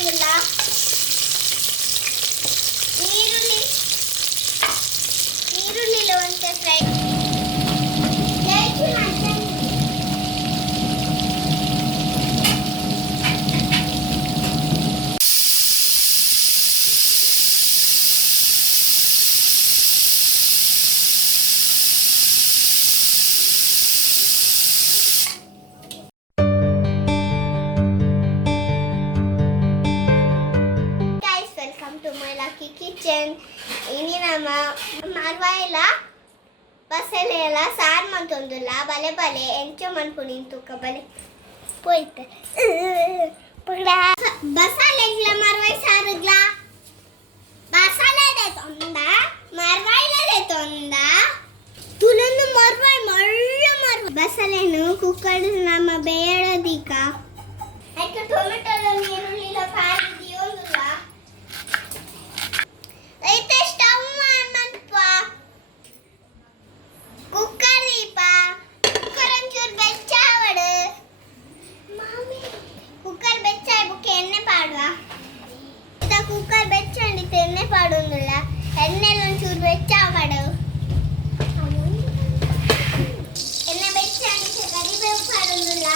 ಪಾಡುವುದಿಲ್ಲ. ಈರುಳ್ಳಿ ಒಂತೆ fry. Kitchen ini nama marwaila basale sar mantondulla bale bale encho manpunin tuka bale poite pagda basale gla marwai sargla basale de tonda marwaila de tonda tulundu marwai marwa basale nu cooker nama beyadadika aika tomato lo neerullilo paadidiyondulla అయితే stove ఆన్మన్పా cooker Deepa cooker ಒಂಚೂರು ಬೆಚ್ಚಾವಡು ಮಾಮಿ cooker ಬೆಚ್ಚಾಯಿ ಬುಕ್ಕೆ ಎಣ್ಣೆ ಪಾಡುವ ಇದ cooker ಬೆಚ್ಚಂಡಿತ್ತು ಎಣ್ಣೆ ಪಾಡುಂದಿಲ್ಲ ಎಣ್ಣೆಲ್ಲ ಒಂಚೂರು ಬೆಚ್ಚಾವಡು ಎಣ್ಣೆ ಬೆಚ್ಚಂಡಿತ್ತು ಕರಿಬೇವು ಪಾಡುಂದಿಲ್ಲ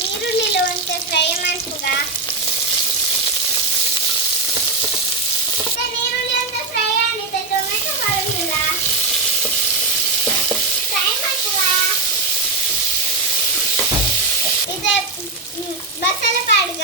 ಈರುಳ್ಳಿలో ಒಂತೆ fry ಮಾಡ್ಸುಗ ಈರುಳ್ಳಿ ಒಂತೆ ಫ್ರೈ ಆಗಿದೆ ಟೊಮೆಟೊ ಮಾಡುದಿಲ್ಲ ಫ್ರೈ ಮಾಡ್ಸುಗ ಇದೆ ಬಸಳೆ ಪಾಡುಗ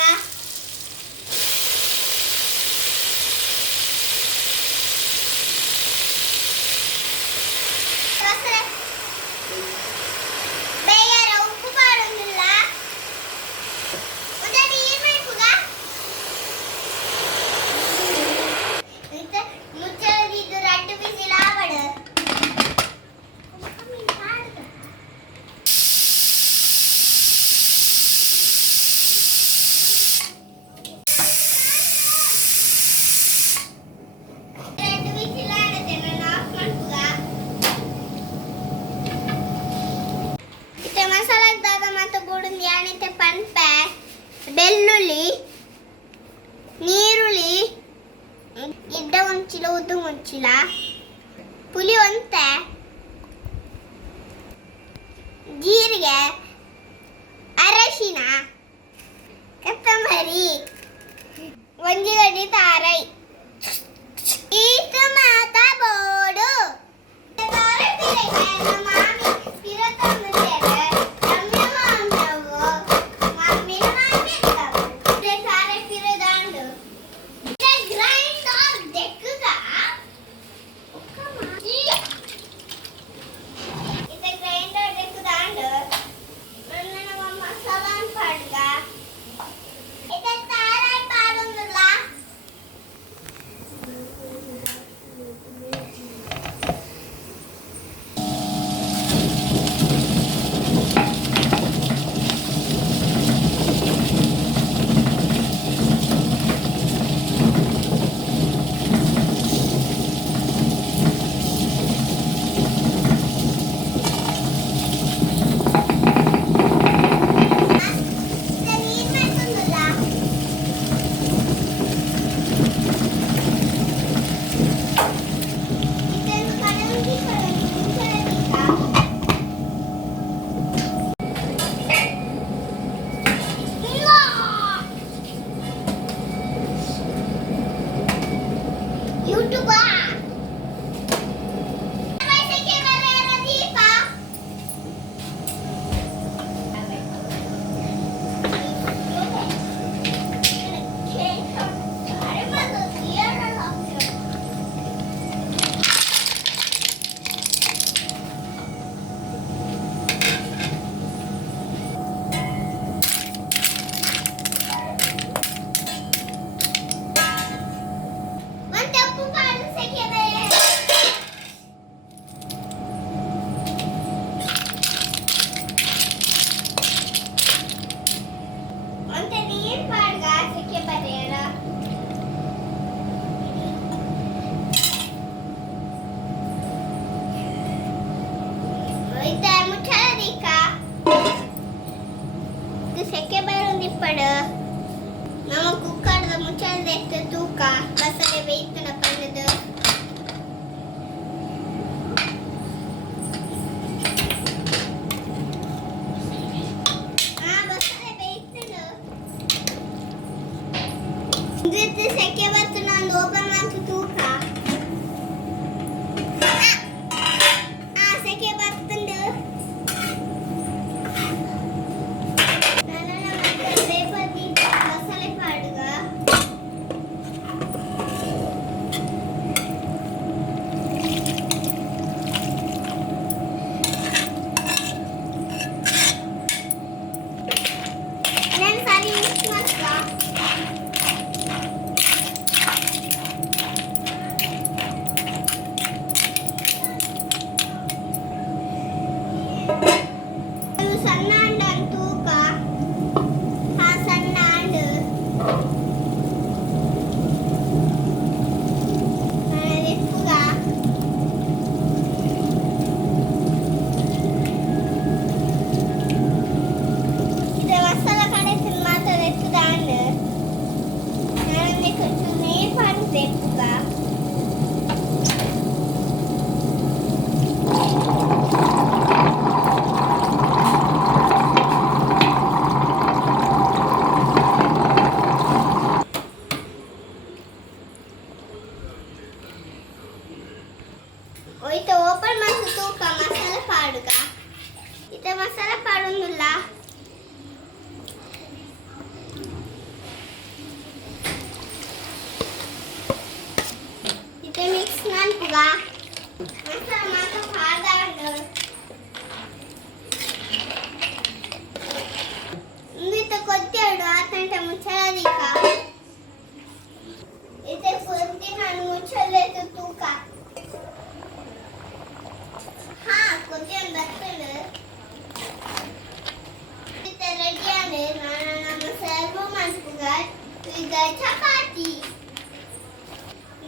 ಬೆಳ್ಳುಳ್ಳಿ ನೀರುಳ್ಳಿ ಗಿಡ್ಡ ಒಂಚಿಲ ಉದ್ದು ಒಂಚಿಲ ಪುಳಿ ಒಂತೆ ಜೀರಿಗೆ ಅರಶಿನ ಕೊತ್ತಂಬರಿ ಒಂಜಿಗಡ್ಡಿ ತಾರೈ ಈತ ಮಾತಾ ಬೋಡು ಉಪ್ಪಡು ನಮ್ಮ ಕುಕ್ಕರ್ದ ಮುಚ್ಚಲ್ದ ಎತ್ತು ತೂಕ ಬಸಳೆ ಬೇಯ್ತನ ಪನ್ನದು ಬಸಳೆ ಬೇಯ್ತನು ಇದಕ್ಕೆ ಸೆಕೆ ಬತ್ತು ನಾನು ಓಪನ್ ಮಾಡ್ತು ತೂಕ ಸೆಕೆ ಬರ್ತಂದು ಮಸಾಲೆ ಪಾಡುಗ ನಾನು ಸಾರಿ ಮಿಕ್ಸ್ ಮಾಡ್ತಾ ಸಣ್ಣ ಅಂಡ ತೂಕ ಸಣ್ಣ ಅಂಡು ಎಪ್ಪುಗ ಇದು ಮಸಾಲ ಕಡೆ ಮಾತ್ರ ಎತ್ತದ ಅಂಡು ನಾನು కొంచెం పాడుతుంది ఎప్పుగా ಹೋಯ್ತು ಓಪನ್ ಮಾಡ್ತು ತೂಕ ಮಸಾಲೆ ಪಾಡುಗ ಇದು ಮಸಾಲೆ ಪಾಡೊಂದಿಲ್ಲ ಇದು ಮಿಕ್ಸ್ ಮಾಡ್ತುಗ ಮಸಾಲೆ ಮಾತ್ರ ಪಾಡ್ದಾಂಡು ಇಂದಿತ್ತ ಕೊತ್ತೇಡು ಆತಂಟ ಮುಚ್ಚಳದಿಕ್ಕ ಇದು ಕೊತ್ತಿ ನಾನು ಮುಚ್ಚಲೇತು ತೂಕ కొంచెం బట్టలు రెడీ అని ನಮ್ಮ ಸರ್ವ ಮಾಡ್ತೀವಿ ಈಗ ಚಪಾತಿ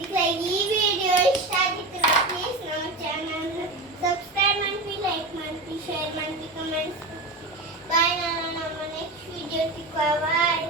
ಈಗ ಈ ವಿಡಿಯೋ ಇಷ್ಟ ಆಗಿತ್ತು ಪ್ಲೀಸ್ ನಮ್ಮ ಚಾನಲ್ ಸಬ್ಸ್ಕ್ರೈಬ್ ಮಾಡಿ ಲೈಕ್ ಮಾಡಿ ಶೇರ್ ಮಾಡಿ ಕಮೆಂಟ್ಸ್ ಬಾಯ್ ನಾನು ನಮ್ಮ ನೆಕ್ಸ್ಟ್ ವಿಡಿಯೋ ಸಿಕ್ಕುವ ಬಾಯ್